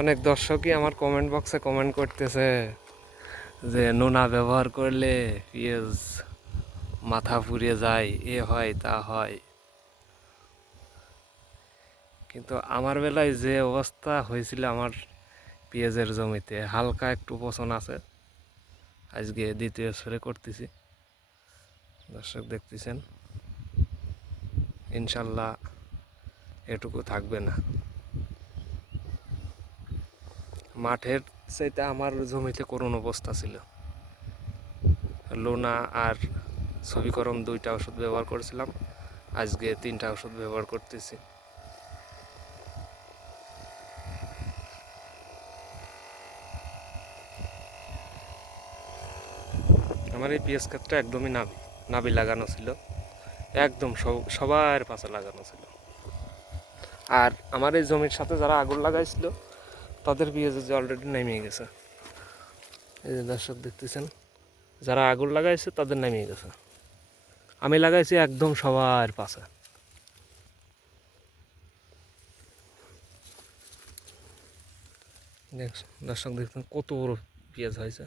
অনেক দর্শকই আমার কমেন্ট বক্সে কমেন্ট করতেছে যে নোনা ব্যবহার করলে পেঁয়াজ মাথা পুড়ে যায়, এ হয় তা হয়। কিন্তু আমার বেলায় যে অবস্থা হয়েছিল আমার পেঁয়াজের জমিতে, হালকা একটু পচন আছে। আজকে দ্বিতীয় স্প্রে করতেছি, দর্শক দেখতেছেন। ইনশাল্লাহ এটুকু থাকবে না। মাঠের চাইতে আমার জমিতে করুণ অবস্থা ছিল। লোনা আর ছবিকরম 2টা ওষুধ ব্যবহার করেছিলাম, আজকে 3টা ওষুধ ব্যবহার করতেছি। আমার এই পেঁয়াজ ক্ষেতটা একদমই নাবি লাগানো ছিল, একদম সবার পাশে লাগানো ছিল। আর আমার এই জমির সাথে যারা আগুন লাগাইছিল তাদের পেঁয়াজ যে অলরেডি নেমে গেছে। এই যে দর্শক দেখতেছেন, যারা আগুন লাগাইছে তাদের নেমে গেছে। আমি লাগাইছি একদম সবার পাশে। দর্শক দেখছেন কত বড় পেঁয়াজ হয়েছে।